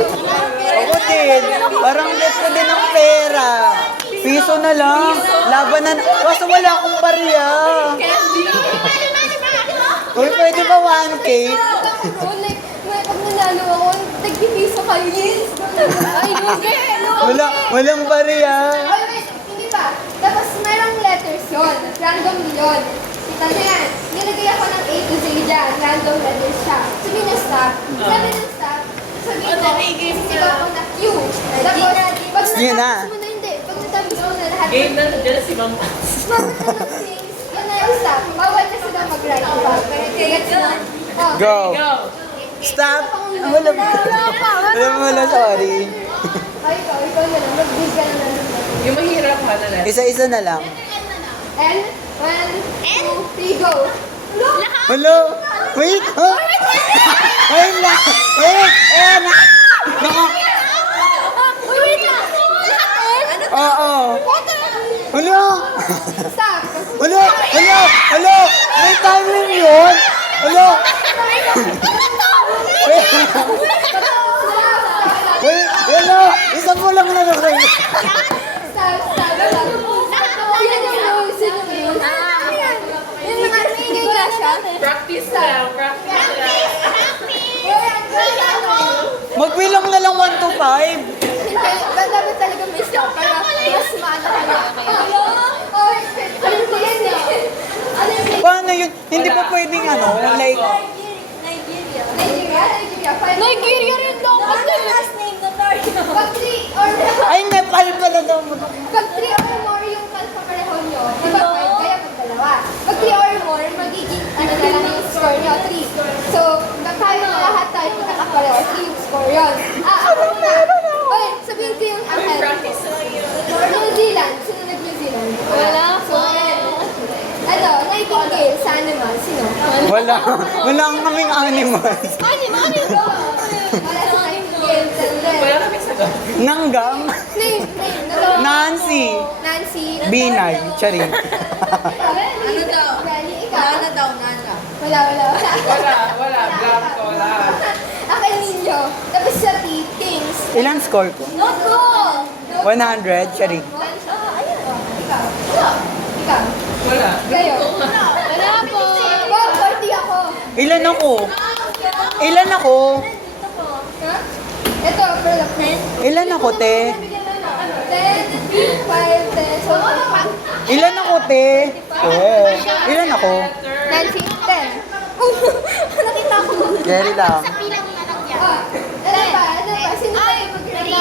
Ako din. Parang get ko din ng pera. Piso na lang. Laban na. Kaso wala akong barya. Uy, pwede ba 1K? Pag nanalo ako, tag-piso kayo, yes. Ay, Walang barya. Ay, wait, hindi pa. Tapos merong letters yun. Random yun. Kita na yan. Nilagay ako ng A to Z dyan. Random letters siya. Sabi na stop. Sabi ng stop. Sabi ko, sisigaw ako na Q. Tapos, pag Yun na. natapos mo na, hindi. Pag natapos mo na lahat. Game na dyan si Ma'am Pats. Yan na yung stop. Bawal na sila mag-write pa. Gets na? Oh. Go. Go! Stop. Wala, sorry. Ay, ikaw na lang. Mag-big ka na lang. Yung mahirap pa na lang. Isa-isa na lang. N, 1, 2, 3, go. Hello? Wait! Oh. Wait lang! Wait! Ayan na! Naka... Wait lang. Oo! Hello? Stop. Hello? Hello? Hello? May timing yun? Hello? Wait! Wait! Hello? Isa mo lang na rin. Stop. Yan yung rules. Yan yung rules. Yung mga nigay na siya. Practice lang, practice lang. Magbilang na lang 1 to 5. Hindi, dapat talaga may stop para mas maano ka na. Oh, ano po yan eh? Ano yung Paano yun? Hindi pa pwedeng ano, like... Nigeria? Nigeria rin daw. Pag last name na Pag 3 or Ay, Nepal pala daw. pag 3 or more yung kalpapareho nyo, diba 5 kaya pag dalawa. Pag 3 or more, magiging ano na lang yung score nyo, 3. So, tayo na lahat tayo magkakapareho, 3 yung score yun. Ako na. Oy, sabihin ko yung akin. Practice lang yun. New Zealand. Sino nag-New Zealand? Wala po. Ano, Nightingale sa animal. Sino? Wala. Wala kaming animals. Animal? Wala sa Nightingale. Wala kami sagot. Nanggang. Name. Nancy. Nancy. Binay. Charing. Ano daw? Ikaw. Nana. Wala. Wala. Blanco, wala. Akin ninyo. Tapos sa T, things. Ilan score ko? No go! 100. Charing. Ayun. Ikaw. Wala. Kayo. Wala po. 40 ako. Ilan ako? Ilan ako? Ha? Ito, pero 10, Ilan ako, te? 5, 10, so Ilan ako, te? Ilan ako? Nancy, 10. Nakita ko. Jerry lang. Ah, ano pa? Sino tayo mag-ready?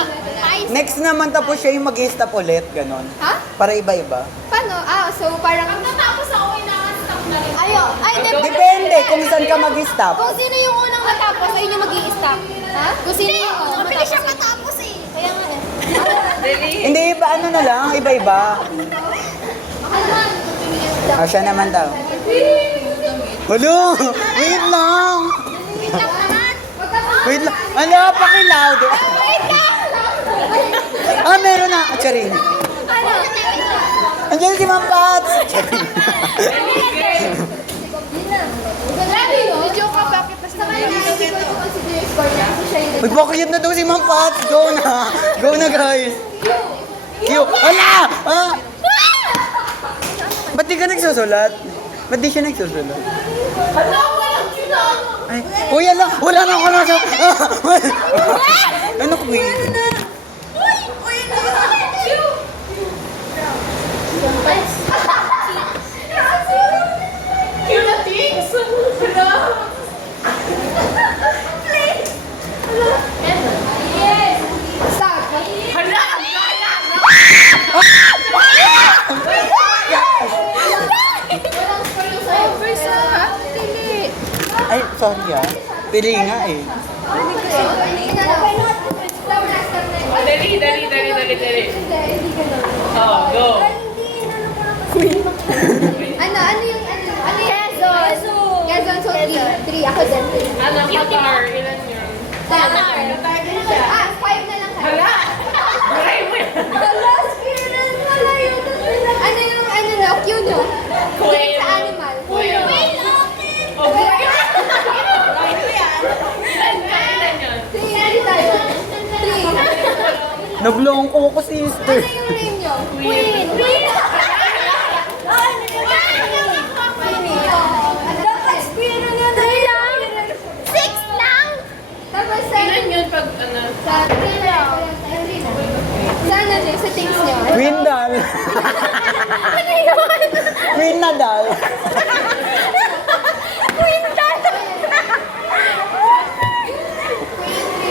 Next naman tapos siya yung mag-stop ulit. Ganon. Ha? Para iba-iba. Paano? So parang... Natapos ako, ina-stop na rin. Ay, Depende kung saan ka mag-stop. Kung sino yung unang matapos, ayun yung mag-i-stop. Ha? Kung sino yung unang Mabilis siya matapos eh. Kaya nga eh. Dali. Hindi, iba ano na lang, iba-iba. Ano man? Siya naman daw. Hello! Wait lang! Wait lang naman. Wait lang. Ano, pakiloud. Wait lang! Meron na. Charing. Ano? Andiyan si Ma'am Pats. Video ka, bakit pa sa mga hindi ko ito consider yung score niya kasi siya yung Uy, bakit na daw si Ma'am Pats? Go na. Go na, guys. Yo, hala! Ah! Ba't di ka nagsusulat? Ba't di siya nagsusulat? Ay, uy, wala na ako nasa... Ano, queen? Cute na things. Wala. Yes! Stop! Hala. Walang score yung sa'yo. Ay, sorry ah. Pili nga eh. Dali. Oh, go. Ano yung Quezon, so 3. Ako din 3. Ano, Qatar? Ilan yun? 5 na lang kayo. Hala. Try mo yan. Hala, spirit pala yun. Ano yung Q nyo? Quail. Sa animal. Quail. Oh, boy. Ilan yun? Sige tayo. Nablongko ko, sister. Ano yung name nyo? Queen. Queen! Dapat queen na yan. 6 lang! Tapos Ilan yun pag ano? sa queen na. Sa ano nyo? Sa things nyo? Queen Dal. Queen Nadal. Queen dad!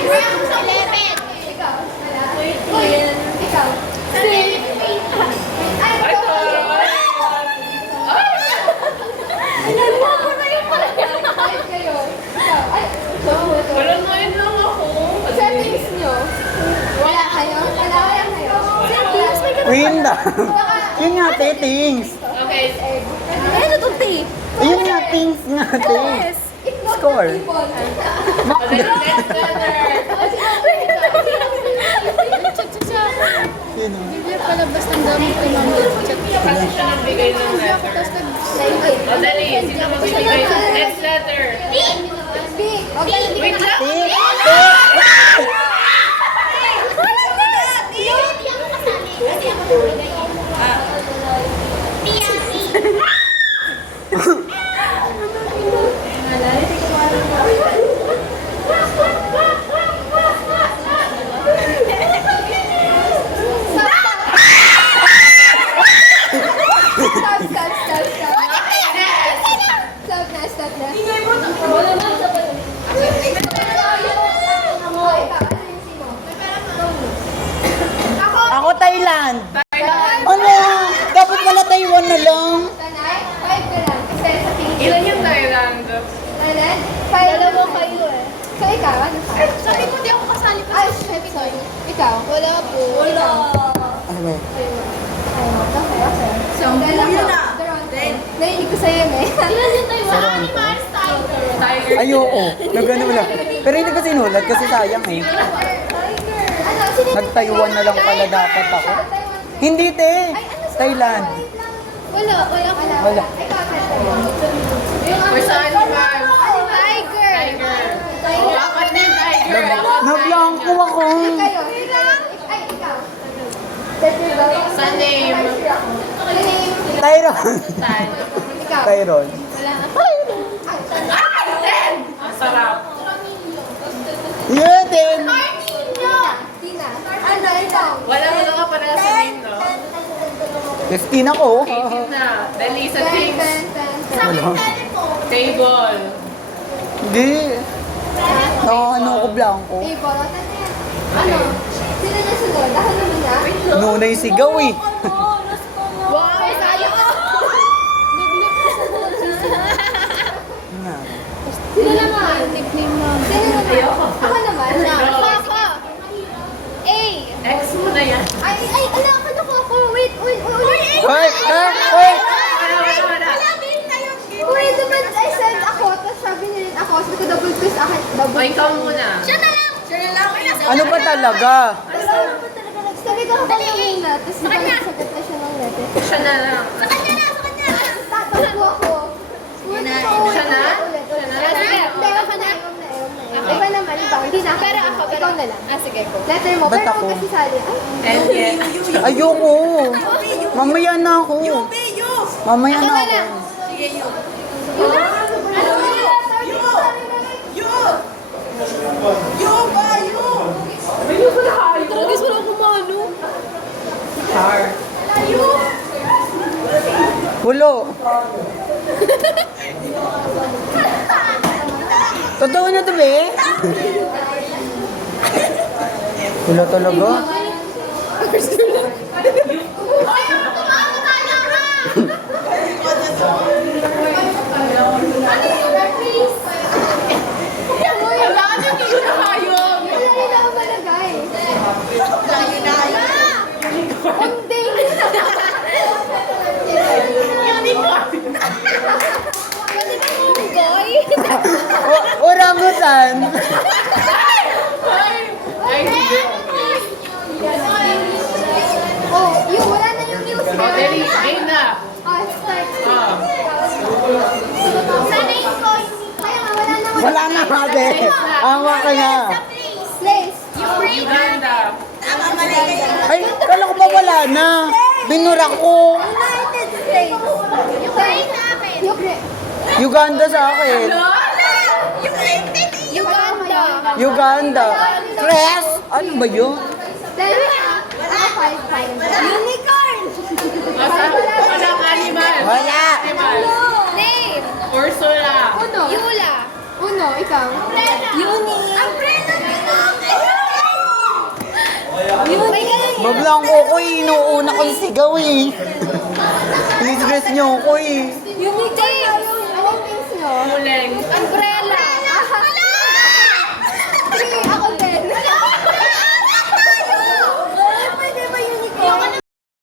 11! Ikaw. Wala. Queen. Ikaw. Queen. Ay, Ay, ikaw. taray! Alam mo ko na yung pala. Ay, kayo. Ikaw. Ay, ikaw. Wala na yun lang ako. Sa things nyo? Wala kayo? Wala kayo? Sa things? May ganun Queen pala. Dal. Yun nga, te, things. Okay. Ano itong tea? Yun nga, things nga, te. Score. Madali, next letter. Sino? Palabas ng dami ko yung Kasi siya nagbigay ng letter. Madali, sino magbibigay? Next letter. B. Okay. Wait lang. Te, te. Stop na. Ako, Thailand. Ano? Dapat pala Taiwan na lang. Tanay, 5 ka lang. Kasi sa tingin. Ilan yung Thailand? Thailand, 5 dalawa kayo eh. So ikaw, ano ka? Sabi mo di ako kasali pa. Ay, sorry. Ikaw? Wala po. Wala. Ano ba? Okay. So, yun na. Nainig ko sa'yo eh. Ilan yung tayo? Animal style. Tiger. Ayoko. Nagano lang. Pero hindi ko sinulat kasi sayang eh. Ano, sino? Nag-Taiwan na lang pala dapat ako. Hindi, te. Thailand. Wala. Wala. Ikaw, Or sa animal. Tiger. Tiger. Oh, apat na yung tiger. Nablangko ako. Kayo. Ay, ikaw. Sa name. Tyron. Tan. Ikaw. Tyron. Ang sarap. Yun, din. Tina. Ano, ikaw? Wala ka para sa name, no? Destin ako. 18 na. Dali sa things. Wala. Table. Hindi. Ano ko blanco. Table. Ano? Sino na sunod? Ako naman na? Nunay sigaw eh. Wow, sayang! Sino naman? Nickname mo. Sino naman? Ako naman. Papa. A. Ex mo na yan. Ay, ala, ano ko ako? Wait. Hoy! Hoy! Wala. Wait, naman, I said ako, tapos sabi niya rin ako, sabi ko double twist akin, O, double ikaw muna. Ano ba talaga? Sabi ko ako muna, tapos sagot na siya ng letter. Siya na lang. Tatakbo ako. Siya na? Siya na? Hindi, ako na. Iba naman, iba. Hindi na. Pero ako, ikaw na lang. Ah, sige, go. Letter mo. Ba't Pero ako? kasi sali. Ay, And yet. Ayoko. Mamaya na ako. Mamaya na ako. yun na. Talagas wala akong mano. Char. Hulo. Totoo na to, be? Hulo talaga? Orangutan. Ay, hindi. Oh, yun, wala na yung news. O, dali. Game na. Ah, start. Ah. Sana yung coin. Kaya nga, wala na. Wala na, be. Awa ka na. Place. Uganda. Tama, mali. Ay, kala ko ba wala na? Binura ko. United States. Ukraine na akin. Uganda sa akin. Uganda. Uganda. Tres? Ano ba yun? Then, Unicorn. Walang animal. Wala. Animal. Name. Ursula. Uno. Yula. Uno, ikaw. Uni. Umbrella. Uni. Bablang ko ko eh. Inuuna ko yung sigaw eh. Please dress niyo ako eh. Unicorn. Anong things nyo? Muleng. Umbrella.